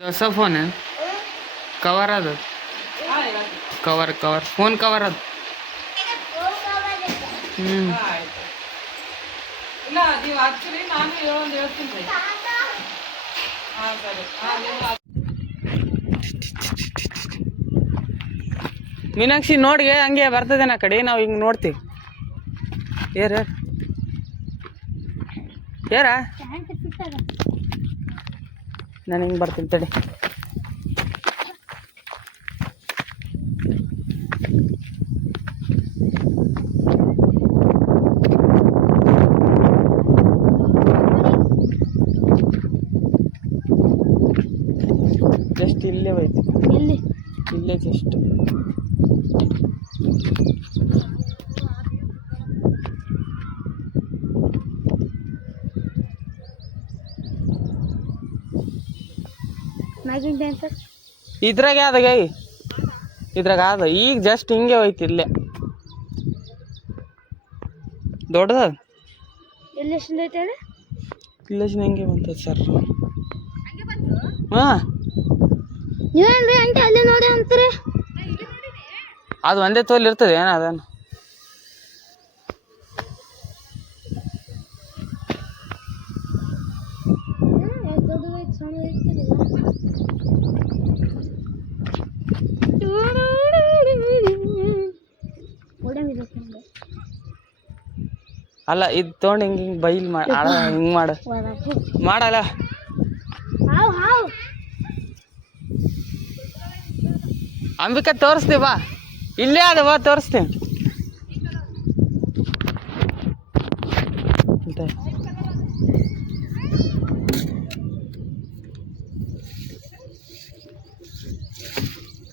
ಹೊಸ phone cover ಅದು cover cover phone cover ಅದು ಇಲ್ಲ ನೀವು ಹಚ್ಚಿರಿ ನಾನು ಒಂದು ಹೇಳ್ತೀನಿ ಹಾಂ ಸರಿ ಮೀನಾಕ್ಷಿ ನೋಡಿಗೆ ಹಂಗೆ ಬರ್ತದೆ ನಾ ಕಡೆ ನಾವು ಹಿಂಗೆ ನೋಡ್ತೀವಿ ಏರ ಏರ ನಾನು ಹಿಂಗೆ ಬರ್ತೀನಿ ತಡಿ ಜಸ್ಟ್ ಇಲ್ಲೇ ಹೋಯ್ತು ಇಲ್ಲೇ ಜಸ್ಟ್ ಇದ್ರಾಗ ಅದ ಗೈ ಇದ್ರಾಗ ಅದ ಈಗ ಜಸ್ಟ್ ಹಿಂಗೆ ಹೋಯ್ತು ಇಲ್ಲೇ ದೊಡ್ಡದ ಇಲ್ಲ ಹಿಂಗೆ ಬಂತದ ಸರ್ ಹಾಂ ಅದು ಒಂದೇ ತೋಲ್ ಇರ್ತದೆ ಏನ ಅದನ್ನು ಅಲ್ಲ ಇದು ತೊಗೊಂಡು ಹಿಂಗೆ ಹಿಂಗೆ ಬೈಲ್ ಹಿಂಗೆ ಮಾಡಲ್ಲ ಅಂಬಿಕಾ ತೋರಿಸ್ತೀವಿ ಬಾ ಇಲ್ಲೇ ಅದ ಬಾ ತೋರಿಸ್ತೀನಿ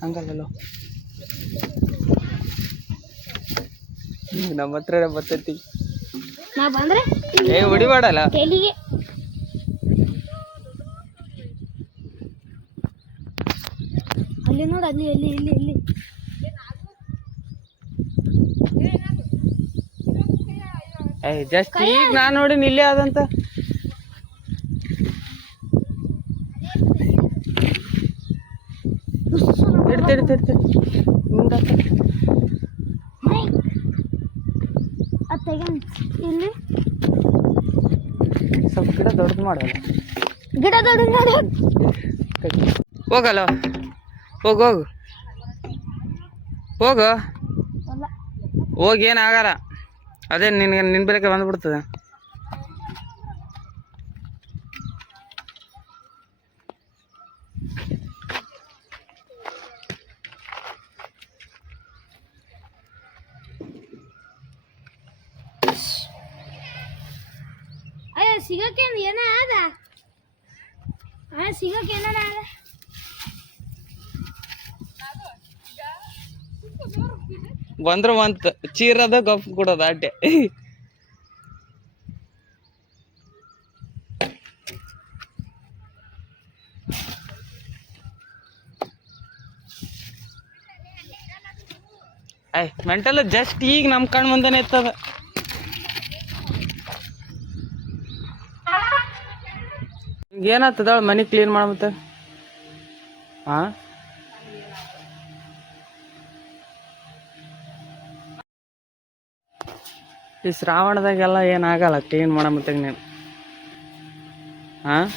ಹಂಗಲ್ಲೋ ನಮ್ಮ ಹತ್ರ ಬರ್ತೈತಿ ಏ ಹೊಡಿಬೇಡಲ್ಲ ಅಲ್ಲಿ ನೋಡು ಅಲ್ಲಿ ಎಲ್ಲಿ ಇಲ್ಲಿ ಇಲ್ಲಿ ಏ ಜಸ್ಟ್ ಈಗ ನಾನು ನೋಡಿ ಇಲ್ಲೇ ಆದಂತ ಇಡ್ತಿಡ್ತಿರ್ತಿ ಇಲ್ಲಿ ಸ್ವಲ್ಪ ಗಿಡ ದೊಡ್ಡದು ಮಾಡಲ್ಲ ಗಿಡ ದೊಡ್ಡದು ಮಾಡು ಹೋಗಲ್ಲ ಹೋಗು ಹೋಗು ಹೋಗು ಹೋಗಿ ಏನಾಗಲ್ಲ ಅದೇ ನಿನ್ನ ಬೆಳಗ್ಗೆ ಬಂದ್ಬಿಡ್ತದೆ ಅಯ್ಯ ಸಿಗಕ್ಕೆ ಏನ ಅದ ಸಿಗಕ್ಕೆ ಏನಾರ ಅದ ಬಂದ್ರೆ ಒಂದು ಚೀರದ ಗಪ್ ಕೊಡೋದು ಅಡ್ಡೆ ಮೆಂಟಲ್ ಜಸ್ಟ್ ಈಗ ನಮ್ಮ ಕಣ್ಣು ಮುಂದೆನೇ ಇರ್ತದ ಏನಾಗ್ತದ ಮನೆ ಕ್ಲೀನ್ ಮಾಡ್ಬಿಟ್ಟ ಹಾಂ ಈ ಶ್ರಾವಣದಾಗೆಲ್ಲ ಏನಾಗಲ್ಲ ಕ್ಲೀನ್ ಮಾಡಮತ್ತಾಗ ನೀನು ಹಾಂ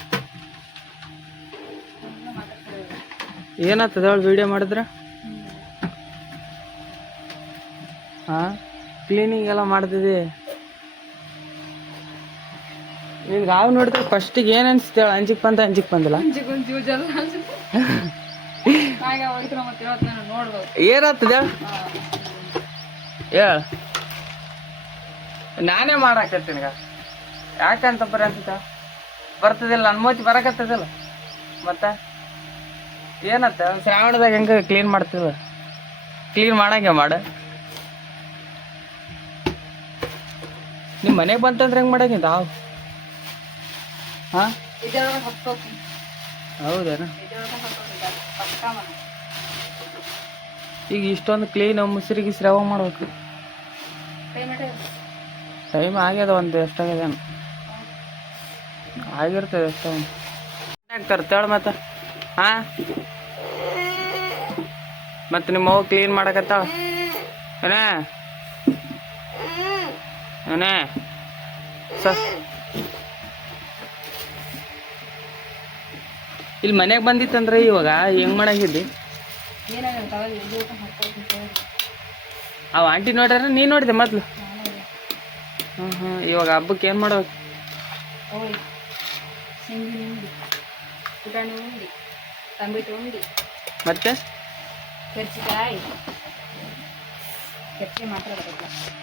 ಏನಾಗ್ತದ ಅವಳು ವಿಡಿಯೋ ಮಾಡಿದ್ರೆ ಹಾಂ ಕ್ಲೀನಿಂಗ್ ಎಲ್ಲ ಮಾಡ್ತಿದ್ದಿ ನಿನ್ಗೆ ಹಾವು ನೋಡಿದ್ರೆ ಫಸ್ಟಿಗೆ ಏನು ಅನ್ಸ್ತೇಳ ಅಂಜಿಕ್ ಬಂದಿಲ್ಲ ಏನಾಗ್ತದ ಹೇಳ ನಾನೇ ಮಾಡಾಕತ್ತೀನಿಗ ಯಾಕಂತ ಬರೀ ಅನ್ಸುತ್ತ ಬರ್ತದಿಲ್ಲ ನನ್ನ ಮೋತಿ ಬರಕತ್ತದಿಲ್ಲ ಮತ್ತೆ ಏನತ್ತ ಶ್ರಾವಣದಾಗ ಹೆಂಗೆ ಕ್ಲೀನ್ ಮಾಡ್ತಿದ ಕ್ಲೀನ್ ಮಾಡಂಗೆ ಮಾಡ ನಿಮ್ಮ ಮನೆಗೆ ಬಂತಂದ್ರೆ ಹೆಂಗೆ ಮಾಡಂಗಿಂದ ಹಾವು ಹಾಂ ಹೌದೇನ ಈಗ ಇಷ್ಟೊಂದು ಕ್ಲೀನ್ ಮುಸ್ರಿಗೆ ಸ್ರವ ಮಾಡ್ಬೇಕು ಟೈಮ್ ಆಗ್ಯದ ಒಂದು ಎಷ್ಟಾಗ್ಯದೇನು ಆಗಿರ್ತದೆ ಎಷ್ಟೊಂದು ಹಾಕ್ತಾರೆ ತೇಳ ಮತ್ತೆ ಹಾ ಮತ್ತೆ ನಿಮ್ಮ ಅವ್ವ ಕ್ಲೀನ್ ಮಾಡಕತ್ತಾವ ಏನೇ ಏನೇ ಇಲ್ಲಿ ಮನೆಗೆ ಬಂದಿತ್ತಂದ್ರೆ ಇವಾಗ ಹೆಂಗ್ ಮಾಡಂಗಿದ್ದಿ ಅವ ಆಂಟಿ ನೋಡ್ಯಾರ ನೀ ನೋಡಿದೆ ಮೊದ್ಲು ಇವಾಗ ಹಬ್ಬಕ್ಕೆ ಏನು ಮಾಡ್ಬೇಕು ಪುಟಾಣಿ ಉಂಡಿ ಟೊಮೆಟೊ ಉಂಡಿ ಮತ್ತೆ ಕರ್ಚಿಕಾಯಿ ಚಟ್ನಿ ಮಾತ್ರ ಬರಲ್ಲ